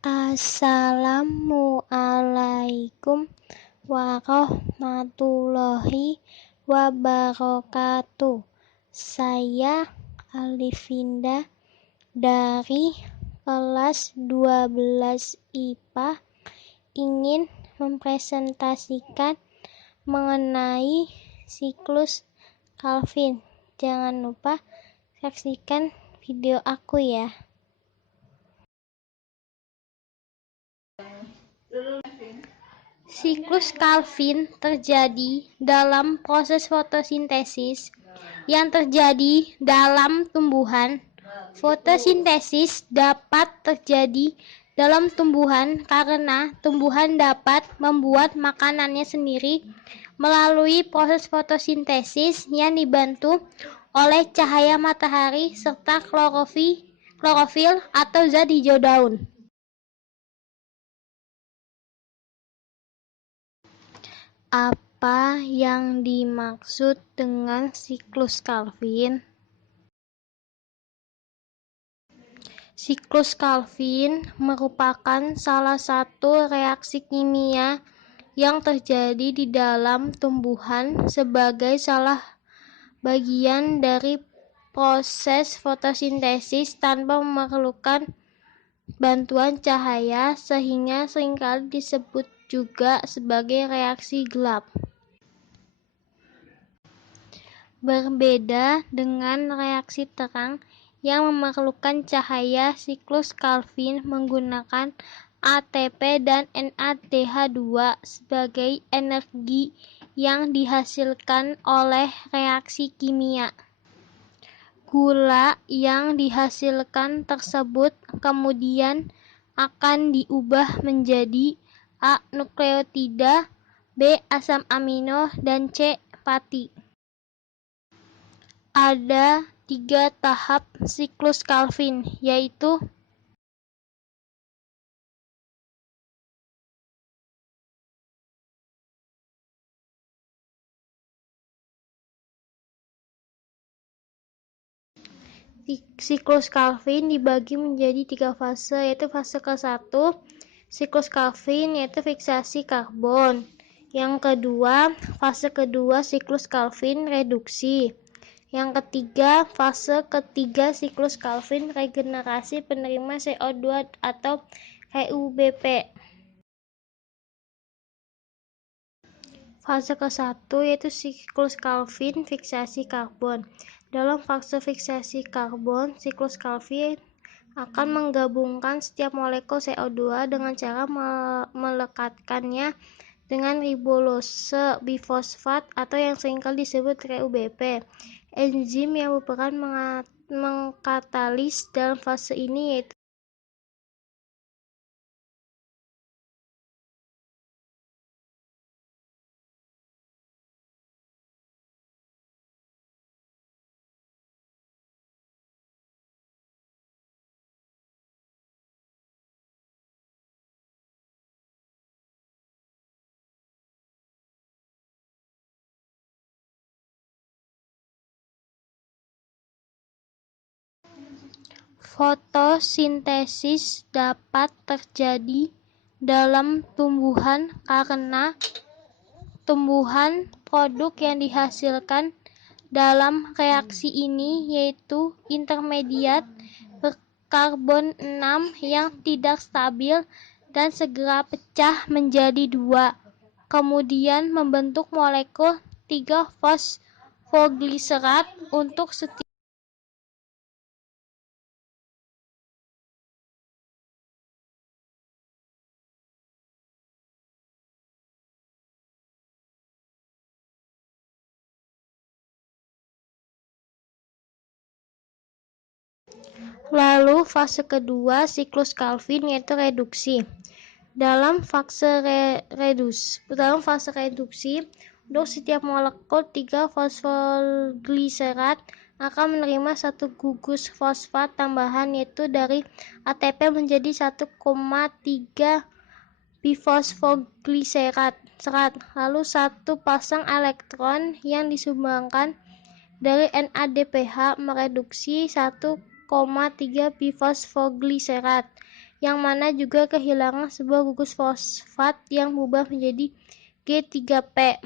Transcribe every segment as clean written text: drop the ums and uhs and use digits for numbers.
Assalamualaikum warahmatullahi wabarakatuh. Saya Alifinda dari kelas 12 IPA ingin mempresentasikan mengenai siklus Calvin. Jangan lupa saksikan video aku ya. Siklus Calvin terjadi dalam proses fotosintesis yang terjadi dalam tumbuhan. Fotosintesis dapat terjadi dalam tumbuhan karena tumbuhan dapat membuat makanannya sendiri melalui proses fotosintesis yang dibantu oleh cahaya matahari serta klorofil atau zat hijau daun. Apa yang dimaksud dengan siklus Calvin? Siklus Calvin merupakan salah satu reaksi kimia yang terjadi di dalam tumbuhan sebagai salah bagian dari proses fotosintesis tanpa memerlukan bantuan cahaya, sehingga seringkali disebut juga sebagai reaksi gelap. Berbeda dengan reaksi terang yang memerlukan cahaya, siklus Calvin menggunakan ATP dan NADH2 sebagai energi yang dihasilkan oleh reaksi kimia. Gula yang dihasilkan tersebut kemudian akan diubah menjadi A. nukleotida, B. asam amino, dan C. pati. Ada 3 tahap siklus Calvin, yaitu siklus Calvin dibagi menjadi 3 fase, yaitu fase ke-1 siklus Calvin yaitu fiksasi karbon. Yang kedua, fase kedua siklus Calvin reduksi. Yang ketiga, fase ketiga siklus Calvin regenerasi penerima CO2 atau RUBP. Fase ke-1 yaitu siklus Calvin fiksasi karbon. Dalam fase fiksasi karbon, siklus Calvin akan menggabungkan setiap molekul CO2 dengan cara melekatkannya dengan ribulose bifosfat atau yang seringkali disebut RUBP. Enzim yang berperan mengkatalis dalam fase ini yaitu fotosintesis dapat terjadi dalam tumbuhan karena produk yang dihasilkan dalam reaksi ini yaitu intermediat berkarbon 6 yang tidak stabil dan segera pecah menjadi 2, kemudian membentuk molekul 3-fosfogliserat untuk setiap Lalu fase kedua siklus Calvin yaitu reduksi. Dalam fase reduksi, untuk setiap molekul 3-fosfogliserat akan menerima 1 gugus fosfat tambahan yaitu dari ATP menjadi 1,3 bifosfogliserat. Lalu 1 pasang elektron yang disumbangkan dari NADPH mereduksi 1,3 bifosfogliserat. yang mana juga kehilangan sebuah gugus fosfat yang berubah menjadi G3P.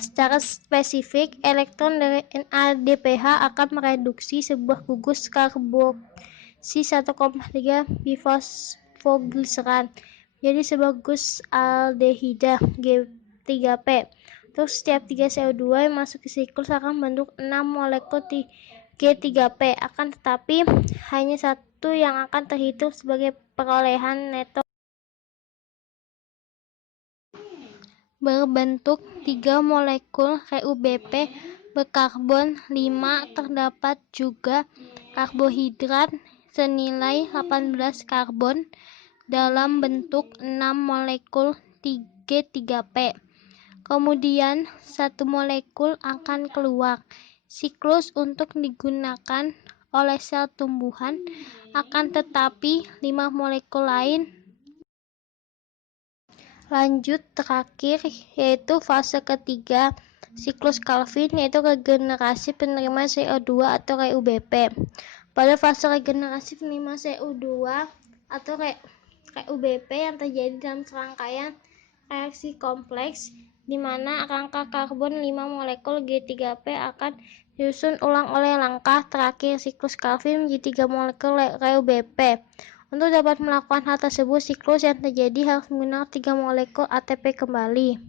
Secara spesifik, elektron dari NADPH akan mereduksi sebuah gugus karboksi 1,3 bifosfogliseran jadi sebuah gugus aldehida G3P. Terus setiap 3 CO2 yang masuk ke siklus akan membentuk 6 molekul G3P. Akan tetapi hanya satu yang akan terhitung sebagai perolehan neto berbentuk 3 molekul RUBP berkarbon 5. Terdapat juga karbohidrat senilai 18 karbon dalam bentuk 6 molekul G3P. Kemudian satu molekul akan keluar. Siklus untuk digunakan oleh sel tumbuhan, akan tetapi 5 molekul lain lanjut terakhir, yaitu fase ketiga siklus Calvin, yaitu regenerasi penerimaan CO2 atau RUBP. Pada fase regenerasi penerimaan CO2 atau RUBP yang terjadi dalam serangkaian reaksi kompleks, di mana rangka karbon 5 molekul G3P akan disusun ulang oleh langkah terakhir siklus Calvin menjadi 3 molekul RUBP. Untuk dapat melakukan hal tersebut, siklus yang terjadi harus menggunakan 3 molekul ATP kembali.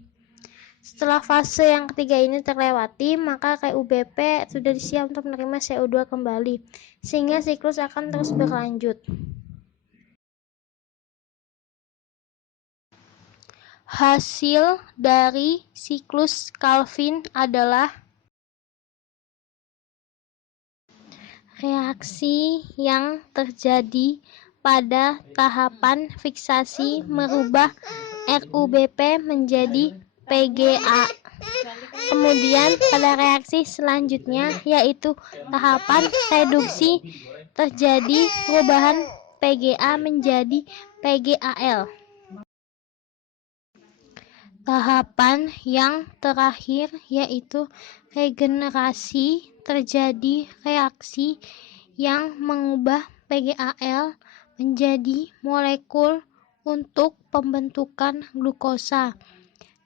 Setelah fase yang ketiga ini terlewati, maka RUBP sudah siap untuk menerima CO2 kembali, sehingga siklus akan terus berlanjut. Hasil dari siklus Calvin adalah reaksi yang terjadi pada tahapan fiksasi merubah RUBP menjadi PGA. Kemudian pada reaksi selanjutnya, yaitu tahapan reduksi, terjadi perubahan PGA menjadi PGAL. Tahapan yang terakhir, yaitu regenerasi, terjadi reaksi yang mengubah PGAL menjadi molekul untuk pembentukan glukosa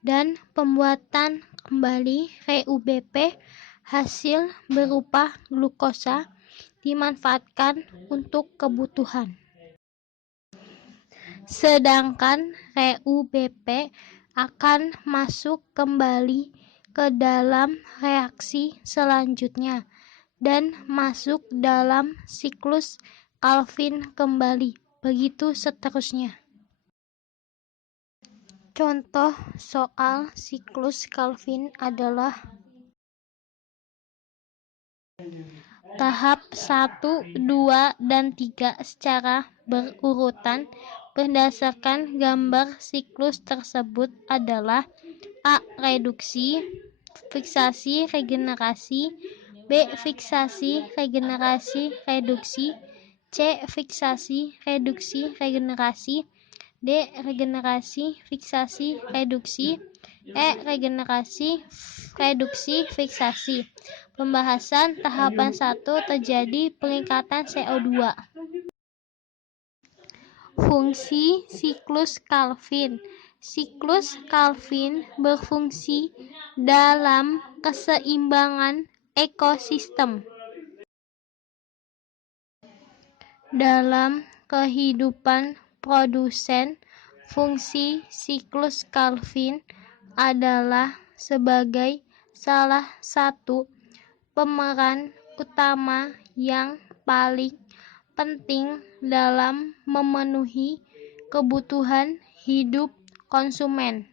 dan pembuatan kembali RUBP. Hasil berupa glukosa dimanfaatkan untuk kebutuhan. Sedangkan RUBP akan masuk kembali ke dalam reaksi selanjutnya dan masuk dalam siklus Calvin kembali, begitu seterusnya. Contoh soal siklus Calvin adalah tahap 1, 2, dan 3 secara berurutan. Berdasarkan gambar siklus tersebut adalah A. Reduksi, fiksasi, regenerasi. B. Fiksasi, regenerasi, reduksi. C. Fiksasi, reduksi, regenerasi. D. Regenerasi, fiksasi, reduksi. E. Regenerasi, reduksi, fiksasi. Pembahasan tahapan 1 terjadi peningkatan CO2. Fungsi siklus Calvin. Siklus Calvin berfungsi dalam keseimbangan ekosistem. Dalam kehidupan produsen, fungsi siklus Calvin adalah sebagai salah satu pemeran utama yang paling penting dalam memenuhi kebutuhan hidup konsumen.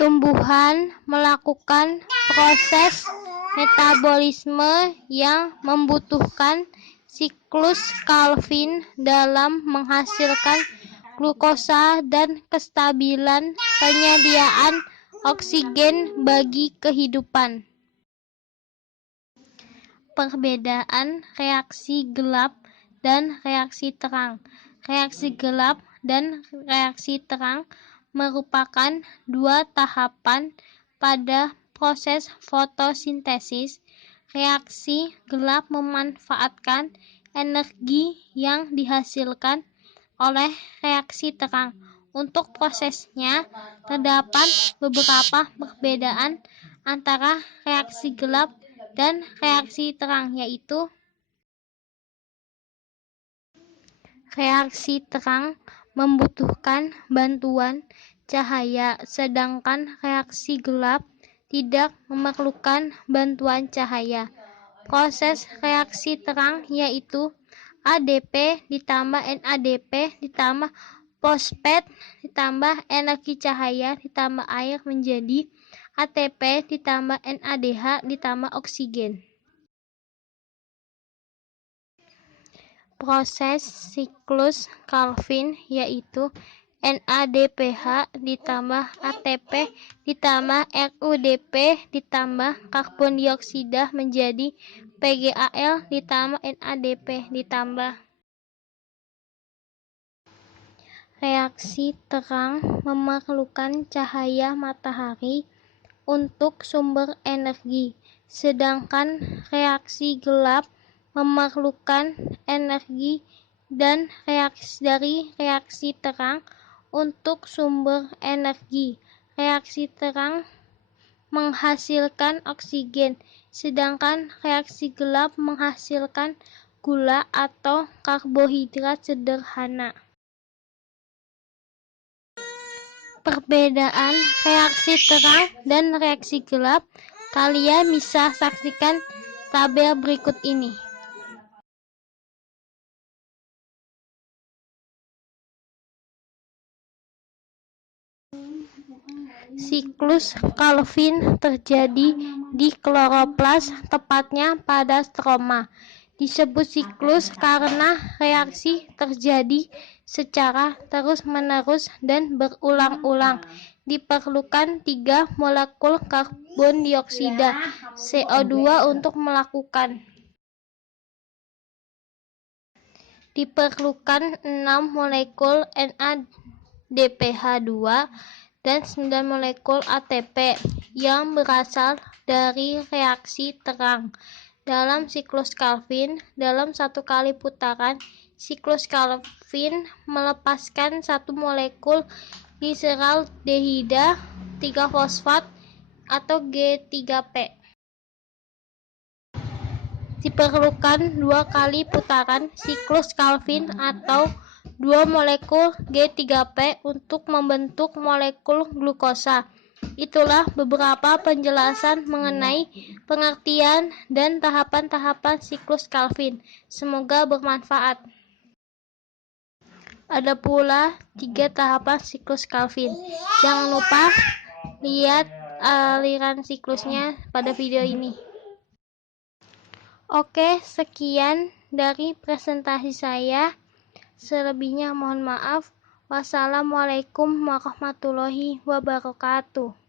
Tumbuhan melakukan proses metabolisme yang membutuhkan siklus Calvin dalam menghasilkan glukosa dan kestabilan penyediaan oksigen bagi kehidupan. Perbedaan reaksi gelap dan reaksi terang. Reaksi gelap dan reaksi terang merupakan dua tahapan pada proses fotosintesis. reaksi gelap memanfaatkan energi yang dihasilkan oleh reaksi terang. Untuk prosesnya, terdapat beberapa perbedaan antara reaksi gelap dan reaksi terang, yaitu reaksi terang membutuhkan bantuan cahaya, sedangkan reaksi gelap tidak memerlukan bantuan cahaya. Proses reaksi terang yaitu ADP ditambah NADP ditambah fosfat ditambah energi cahaya ditambah air menjadi ATP ditambah NADH ditambah oksigen. Proses siklus Calvin yaitu NADPH ditambah ATP ditambah RUDP ditambah karbon dioksida menjadi PgAl ditambah NADP ditambah. Reaksi terang memerlukan cahaya matahari untuk sumber energi, sedangkan reaksi gelap memerlukan energi dan dari reaksi terang untuk sumber energi. Reaksi terang menghasilkan oksigen, sedangkan reaksi gelap menghasilkan gula atau karbohidrat sederhana. Perbedaan reaksi terang dan reaksi gelap, kalian bisa saksikan tabel berikut ini. Siklus Calvin terjadi di kloroplas, tepatnya pada stroma. Disebut siklus karena reaksi terjadi secara terus-menerus dan berulang-ulang. Diperlukan 3 molekul karbon dioksida CO2 untuk melakukan. Diperlukan 6 molekul NADPH2 dan 9 molekul ATP yang berasal dari reaksi terang. Dalam siklus Calvin, dalam satu kali putaran, siklus Calvin melepaskan 1 molekul gliserdehida 3-fosfat atau G3P. Diperlukan 2 kali putaran siklus Calvin atau 2 molekul G3P untuk membentuk molekul glukosa. Itulah beberapa penjelasan mengenai pengertian dan tahapan-tahapan siklus Calvin. Semoga bermanfaat. Ada pula 3 tahapan siklus Calvin. Jangan lupa lihat aliran siklusnya pada video ini. Oke, sekian dari presentasi saya. Selebihnya mohon maaf. Wassalamualaikum warahmatullahi wabarakatuh.